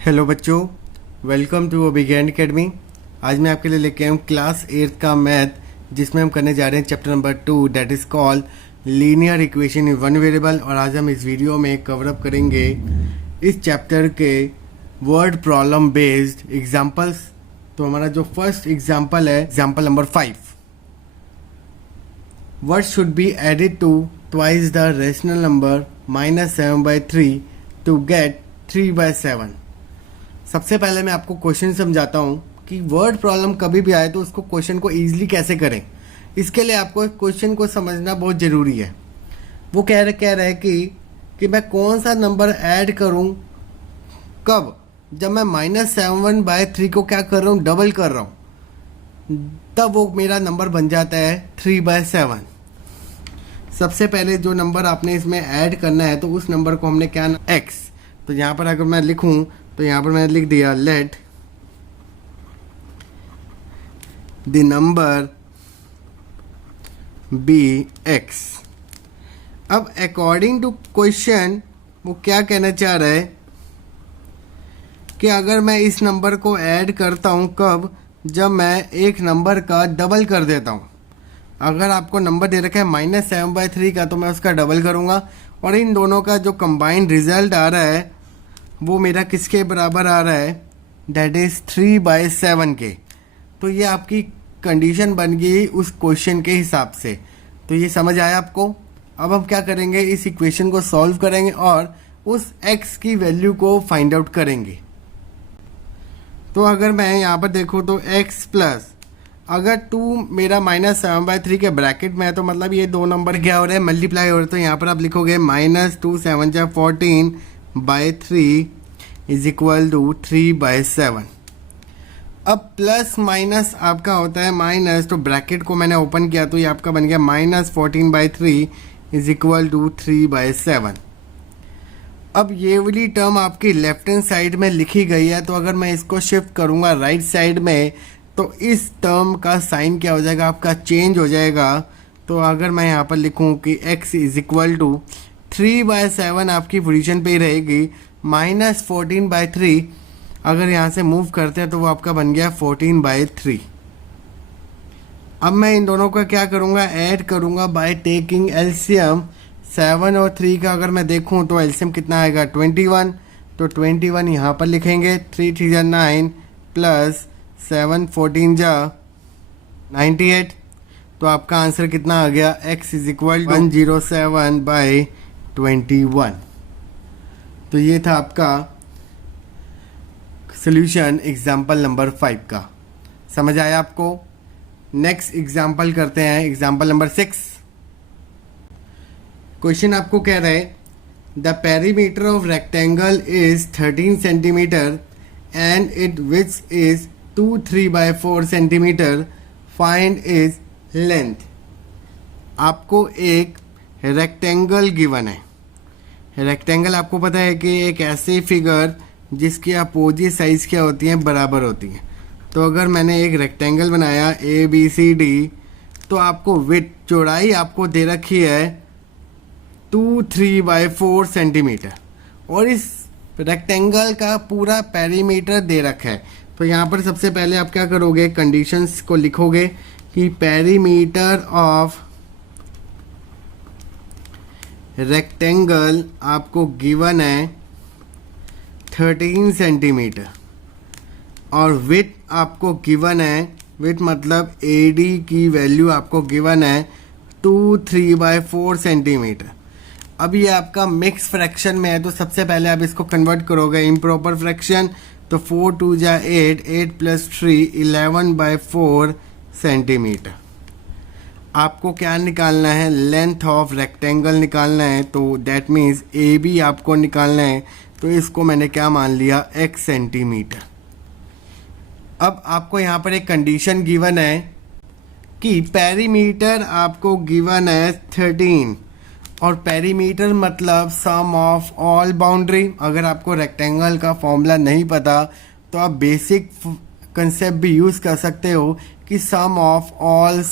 Hello बच्चों, welcome to Abhijnana academy. आज मैं आपके लिए लेके आया हूँ क्लास 8 का मैथ, जिसमें हम करने जा रहे हैं chapter number 2 that is called linear equation in one variable. और आज हम इस वीडियो में कवर अप करेंगे इस चैप्टर के वर्ड प्रॉब्लम बेस्ड एग्जाम्पल्स। तो हमारा जो फर्स्ट एग्जाम्पल है example number 5, what should be added to twice the rational number -7/3 to get 3/7। सबसे पहले मैं आपको क्वेश्चन समझाता हूँ कि वर्ड प्रॉब्लम कभी भी आए तो उसको क्वेश्चन को इजीली कैसे करें। इसके लिए आपको क्वेश्चन को समझना बहुत ज़रूरी है। वो कह रहा है कि मैं कौन सा नंबर ऐड करूँ कब, जब मैं -7/3 को क्या कर रहा हूँ, डबल कर रहा हूँ, तब वो मेरा नंबर बन जाता है 3/7। सबसे पहले जो नंबर आपने इसमें ऐड करना है तो उस नंबर को हमने क्या x। तो यहाँ पर अगर मैं लिखूं तो यहाँ पर मैंने लिख दिया let the number be x। अब अकॉर्डिंग टू क्वेश्चन वो क्या कहना चाह रहा है कि अगर मैं इस नंबर को ऐड करता हूँ कब, जब मैं एक नंबर का डबल कर देता हूँ। अगर आपको नंबर दे रखा है -7/3 का तो मैं उसका डबल करूँगा और इन दोनों का जो कंबाइंड रिजल्ट आ रहा है वो मेरा किसके बराबर आ रहा है, दैट इज़ 3/7 के। तो ये आपकी कंडीशन बन गई उस क्वेश्चन के हिसाब से। तो ये समझ आया आपको। अब हम क्या करेंगे, इस इक्वेशन को सॉल्व करेंगे और उस x की वैल्यू को फाइंड आउट करेंगे। तो अगर मैं यहाँ पर देखूँ तो x प्लस अगर 2 मेरा -7/3 के ब्रैकेट में है तो मतलब ये दो नंबर क्या हो रहे हैं, मल्टीप्लाई हो रहे हैं। तो यहाँ पर आप लिखोगे -2 7 जा 14/3 इज इक्वल टू 3/7। अब प्लस माइनस आपका होता है माइनस, तो ब्रैकेट को मैंने ओपन किया तो ये आपका बन गया -14/3 इज इक्वल टू 3/7। अब ये वाली टर्म आपकी लेफ्ट हैंड साइड में लिखी गई है, तो अगर मैं इसको शिफ्ट करूँगा राइट साइड में तो इस टर्म का साइन क्या हो जाएगा, आपका चेंज हो जाएगा। तो अगर मैं यहाँ पर लिखूँ कि x इज इक्वल टू 3/7 आपकी पोजीशन पे ही रहेगी, -14/3 अगर यहाँ से मूव करते हैं तो वो आपका बन गया 14/3। अब मैं इन दोनों का क्या करूँगा, ऐड करूँगा बाय टेकिंग एलसीएम। 7 और 3 का अगर मैं देखूँ तो एलसीएम कितना आएगा, 21। तो 21 यहाँ पर लिखेंगे, 3 3 जा 9 प्लस 7 14 जा 98। तो आपका आंसर कितना आ गया, x इज इक्वल 107/21। तो ये था आपका सोल्यूशन एग्जाम्पल नंबर 5 का। समझ आया आपको। नेक्स्ट एग्जाम्पल करते हैं, एग्जाम्पल नंबर 6। क्वेश्चन आपको कह रहा है the perimeter of rectangle is 13 centimetre and it width is 2 3/4 centimetre, find is length. आपको एक रेक्टेंगल गिवन है। रेक्टेंगल आपको पता है कि एक ऐसी फिगर जिसकी अपोजिट साइज क्या होती हैं, बराबर होती हैं। तो अगर मैंने एक रेक्टेंगल बनाया ABCD, तो आपको विड्थ चौड़ाई आपको दे रखी है 2 3/4 सेंटीमीटर और इस रेक्टेंगल का पूरा पेरीमीटर दे रखा है। तो यहाँ पर सबसे पहले आप क्या करोगे, कंडीशंस को लिखोगे कि पेरीमीटर ऑफ रेक्टेंगल आपको गिवन है 13 सेंटीमीटर और विड्थ आपको गिवन है, विड्थ मतलब AD की वैल्यू आपको गिवन है 2 3/4 सेंटीमीटर। अब ये आपका मिक्स फ्रैक्शन में है, तो सबसे पहले आप इसको कन्वर्ट करोगे इम्प्रॉपर फ्रैक्शन। तो 4 2 जा 8, 8 प्लस 3 11/4 सेंटीमीटर। आपको क्या निकालना है, लेंथ ऑफ रेक्टेंगल निकालना है। तो दैट मीन्स AB आपको निकालना है। तो इसको मैंने क्या मान लिया, x सेंटीमीटर। अब आपको यहाँ पर एक कंडीशन गिवन है कि पेरीमीटर आपको गिवन है 13 और पेरीमीटर मतलब सम ऑफ ऑल बाउंड्री। अगर आपको रेक्टेंगल का फॉर्मूला नहीं पता तो आप बेसिक कंसेप्ट भी यूज़ कर सकते हो कि सम ऑफ ऑल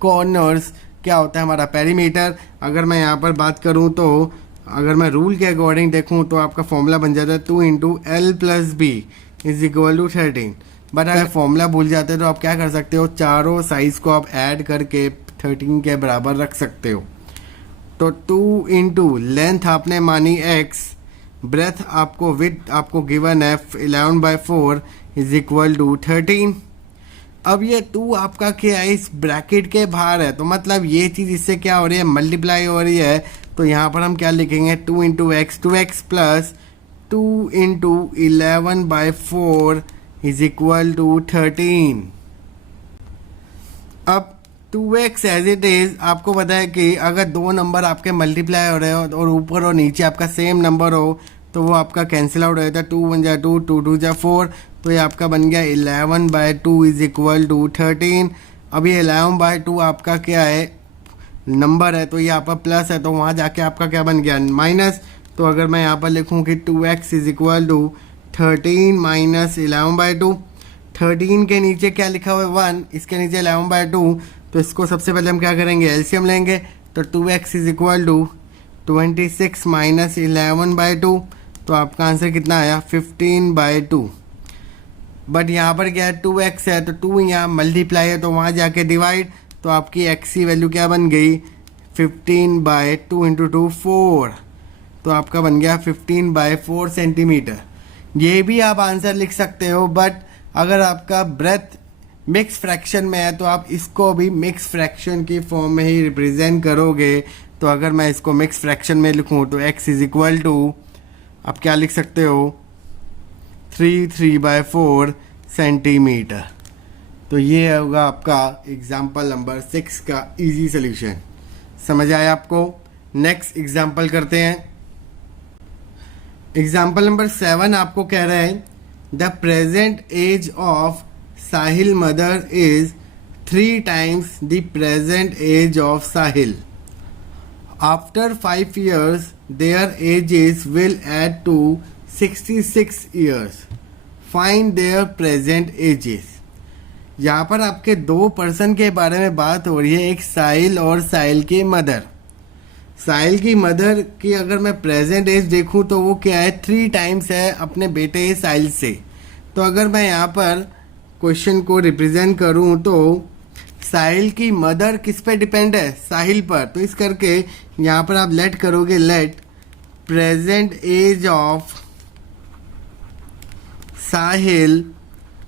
कॉर्नर्स क्या होता है हमारा पेरीमीटर। अगर मैं यहाँ पर बात करूँ तो अगर मैं रूल के अकॉर्डिंग देखूं तो आपका फॉर्मूला बन जाता है 2 into L plus B is equal to 13। But अगर फॉर्मूला भूल जाते हो तो आप क्या कर सकते हो, चारों साइज को आप ऐड करके 13 के बराबर रख सकते हो। तो 2 इंटू लेंथ आपने मानी x, ब्रेथ आपको विथ आपको गिवन है 11/4 इज इक्वल टू 13। अब ये 2 आपका क्या है, इस ब्रैकेट के बाहर है, तो मतलब ये चीज़ इससे क्या हो रही है, मल्टीप्लाई हो रही है। तो यहाँ पर हम क्या लिखेंगे, 2 into x, 2x plus 2 into 11/4 is equal to 13। अब 2x एज इट इज, आपको पता है कि अगर दो नंबर आपके मल्टीप्लाई हो रहे हो और ऊपर और नीचे आपका सेम नंबर हो तो वो आपका कैंसिल आउट हो जाता है। 2 1 जा 2, 2 2 जा 4, तो ये आपका बन गया 11/2 इज इक्वल टू 13। अब ये 11/2 आपका क्या है, नंबर है, तो ये आपका प्लस है, तो वहाँ जाके आपका क्या बन गया, माइनस। तो अगर मैं यहाँ पर लिखूँ कि 2x is equal to 13 minus 11/2, 13 के नीचे क्या लिखा हुआ है 1, इसके नीचे 11/2, तो इसको सबसे पहले हम क्या करेंगे, एलसीएम लेंगे। तो 2x is equal to 26 minus 11/2, तो आपका आंसर कितना आया, 15/2। बट यहाँ पर क्या है, 2x है, तो 2 यहाँ मल्टीप्लाई है, तो वहाँ जाके डिवाइड, तो आपकी x की वैल्यू क्या बन गई, 15/2 इंटू 2 4, तो आपका बन गया 15/4 सेंटीमीटर। ये भी आप आंसर लिख सकते हो, बट अगर आपका ब्रेथ मिक्स फ्रैक्शन में है तो आप इसको भी मिक्स फ्रैक्शन की फॉर्म में ही रिप्रेजेंट करोगे। तो अगर मैं इसको मिक्स फ्रैक्शन में लिखूं तो x इज इक्वल टू, आप क्या लिख सकते हो, 3/4 सेंटीमीटर। तो ये होगा आपका एग्जाम्पल नंबर 6 का इजी सोल्यूशन। समझ आया आपको? नेक्स्ट एग्जाम्पल करते हैं। एग्जाम्पल नंबर 7 आपको कह रहा है, the present age of Sahil mother is 3 times the present age of Sahil. After 5 years, their ages will add to 66 years. Find their present ages. यहाँ पर आपके 2 पर्सन के बारे में बात हो रही है, एक साहिल और साहिल की मदर। साहिल की मदर की अगर मैं प्रेजेंट एज देखूं तो वो क्या है, 3 times है अपने बेटे साहिल से। तो अगर मैं यहाँ पर क्वेश्चन को रिप्रेजेंट करूं तो साहिल की मदर किस पे डिपेंड है, साहिल पर। तो इस करके यहाँ पर आप लेट करोगे, लेट प्रेजेंट एज ऑफ साहिल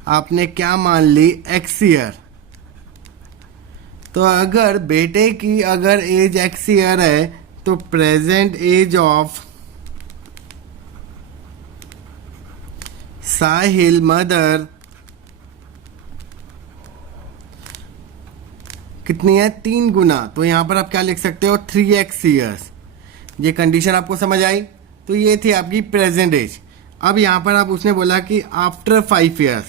आपने क्या मान ली, x ईयर। तो अगर बेटे की अगर एज x ईयर है तो present age of Sahil mother कितनी है, 3 गुना। तो यहाँ पर आप क्या लिख सकते हो, 3x ईयर्स। ये कंडीशन आपको समझ आई? तो ये थी आपकी प्रेजेंट एज। अब यहाँ पर आप उसने बोला कि आफ्टर 5 ईयर्स,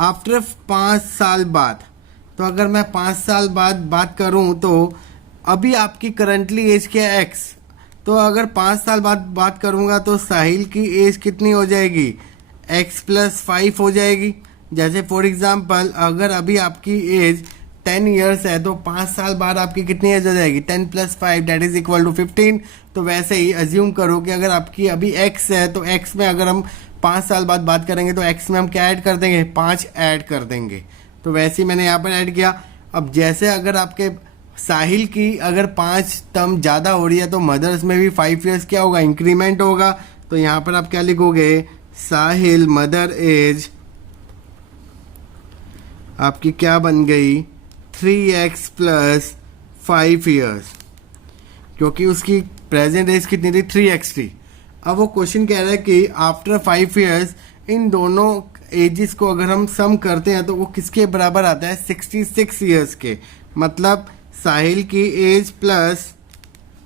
आफ्टर 5 साल बाद। तो अगर मैं 5 साल बाद बात करूँ तो अभी आपकी करंटली एज क्या है, x। तो अगर 5 साल बाद बात करूँगा तो साहिल की एज कितनी हो जाएगी, x + 5 हो जाएगी। जैसे फॉर एग्जाम्पल अगर अभी आपकी एज 10 ईयर्स है तो 5 साल बाद आपकी कितनी एज हो जाएगी, 10 + 5 दैट इज इक्वल टू 15। तो वैसे ही अज्यूम करो कि अगर आपकी अभी x है तो x में अगर हम 5 साल बाद बात करेंगे तो x में हम क्या ऐड कर देंगे, 5 ऐड कर देंगे। तो वैसे ही मैंने यहाँ पर ऐड किया। अब जैसे अगर आपके साहिल की अगर 5 टर्म ज़्यादा हो रही है तो मदर्स में भी 5 ईयर्स क्या होगा, इंक्रीमेंट होगा। तो यहाँ पर आप क्या लिखोगे, साहिल मदर एज आपकी क्या बन गई, 3x + 5 ईयर्स, क्योंकि उसकी प्रेजेंट एज कितनी थी, 3x थी। अब वो क्वेश्चन कह रहा है कि आफ्टर 5 ईयर्स इन दोनों एजेस को अगर हम सम करते हैं तो वो किसके बराबर आता है, 66 ईयर्स के। मतलब साहिल की एज प्लस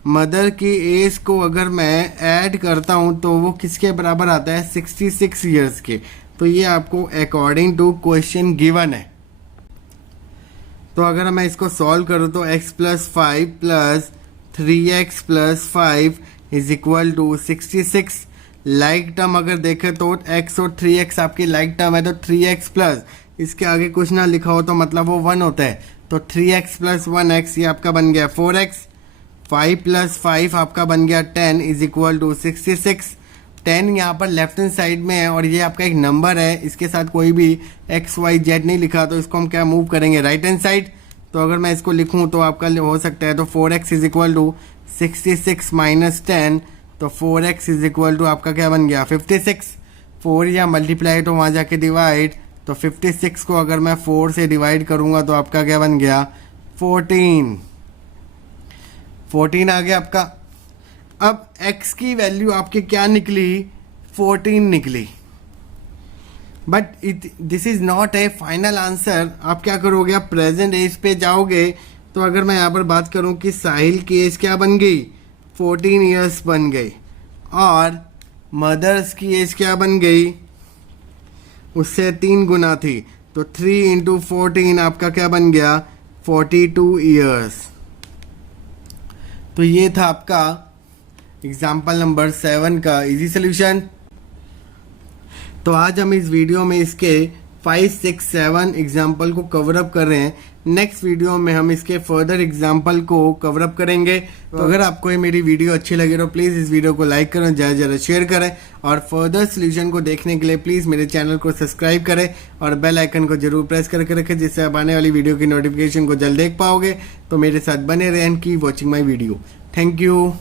मदर की एज को अगर मैं ऐड करता हूं तो वो किसके बराबर आता है, 66 ईयर्स के। तो ये आपको अकॉर्डिंग टू क्वेश्चन गिवन है। तो अगर मैं इसको सॉल्व करूं तो x + 5 + 3x + 5 is equal to 66। Like term अगर देखें तो x और 3x आपकी लाइक टर्म है, तो 3x प्लस इसके आगे कुछ ना लिखा हो तो मतलब वो 1 होता है। तो 3x + 1x ये आपका बन गया 4x। 5 प्लस 5 आपका बन गया 10 इज इक्वल टू 66। 10 यहाँ पर लेफ्ट हैंड साइड में है और ये आपका एक नंबर है, इसके साथ कोई भी एक्स वाई जेड नहीं लिखा, तो इसको हम क्या मूव करेंगे राइट हैंड साइड। तो अगर मैं इसको लिखूं तो आपका हो सकता है तो 4x is equal to 66 minus 10, तो 4x इज इक्वल टू आपका क्या बन गया 56। 4 या मल्टीप्लाई तो वहाँ जाके डिवाइड, तो 56 को अगर मैं 4 से डिवाइड करूंगा तो आपका क्या बन गया 14 आ गया आपका। अब x की वैल्यू आपकी क्या निकली 14 निकली, but this is not A final answer. आप क्या करोगे, आप प्रेजेंट एज पे जाओगे, तो अगर मैं यहाँ पर बात करूं कि साहिल की एज क्या बन गई 14 ईयर्स बन गई, और मदर्स की एज क्या बन गई उससे 3 गुना थी, तो 3 इंटू 14 आपका क्या बन गया 42 ईयर्स। तो ये था आपका एग्जाम्पल नंबर 7 का इजी सोल्यूशन। तो आज हम इस वीडियो में इसके 5, 6, 7 एग्जाम्पल को कवर अप कर रहे हैं। नेक्स्ट वीडियो में हम इसके फर्दर एग्जाम्पल को कवर अप करेंगे। तो अगर आपको ये मेरी वीडियो अच्छी लगे तो प्लीज़ इस वीडियो को लाइक करें, ज़्यादा ज़्यादा शेयर करें, और फर्दर सोल्यूशन को देखने के लिए प्लीज़ मेरे चैनल को सब्सक्राइब करें और बेल आइकन को जरूर प्रेस करके रखें, जिससे आप आने वाली वीडियो की नोटिफिकेशन को जल्द देख पाओगे। तो मेरे साथ बने रहें and keep watching my video. Thank you.